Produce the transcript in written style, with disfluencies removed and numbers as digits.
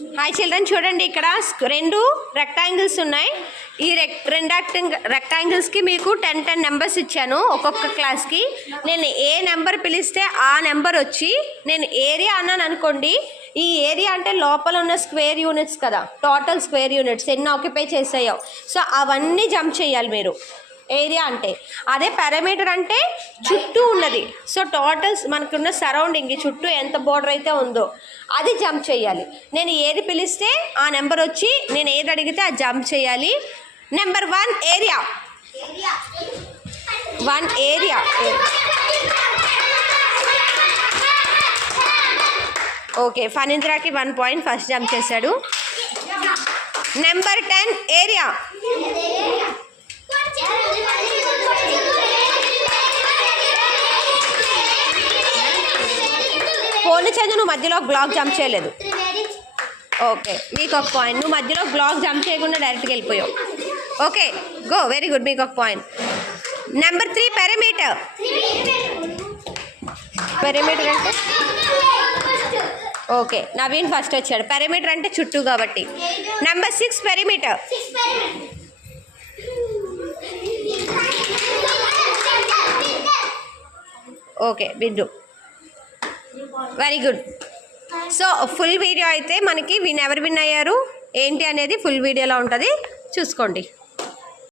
Hi children, చూడండి ఇక్కడ రెండు రెక్టాంగిల్స్ ఉన్నాయి. ఈ రెండు రెక్టాంగిల్స్కి మీకు 10 నెంబర్స్ ఇచ్చాను ఒక్కొక్క క్లాస్కి. నేను ఏ నెంబర్ పిలిస్తే ఆ నెంబర్ వచ్చి, నేను ఏరియా అన్నాను అనుకోండి, ఈ ఏరియా అంటే లోపల ఉన్న స్క్వేర్ యూనిట్స్ కదా, టోటల్ స్క్వేర్ యూనిట్స్ ఎన్ని ఆక్యుపై చేసాయో, సో అవన్నీ జంప్ చేయాలి మీరు. ఏరియా అంటే అదే పారామీటర్ అంటే చుట్టూ ఉన్నది. సో టోటల్స్ మనకున్న సరౌండింగ్ చుట్టూ ఎంత బోర్డర్ అయితే ఉందో అది జంప్ చేయాలి. నేను ఏది పిలిస్తే ఆ నెంబర్ వచ్చి, నేను ఏది అడిగితే అది జంప్ చేయాలి. Number 1 area. 1 ఏరియా. ఓకే, ఫణీంద్రకి 1 పాయింట్, ఫస్ట్ జంప్ చేశాడు. Number 10 area. పోనీ చదువు, నువ్వు మధ్యలో బ్లాక్ జంప్ చేయలేదు. ఓకే, మీకు ఒక పాయింట్. నువ్వు మధ్యలో బ్లాక్ జంప్ చేయకుండా డైరెక్ట్గా వెళ్ళిపోయావు. ఓకే, గో, వెరీ గుడ్, మీకు ఒక పాయింట్. Number 3 perimeter. పెరిమీటర్ అంటే ఓకే, నవీన్ ఫస్ట్ వచ్చాడు. పెరిమీటర్ అంటే చుట్టూ కాబట్టి. Number 6 perimeter. Okay, Bindu, very good. So full video అయితే మనకి ఎవరు విన్ అయ్యారు ఏంటి అనేది ఫుల్ వీడియోలో ఉంటుంది, చూసుకోండి.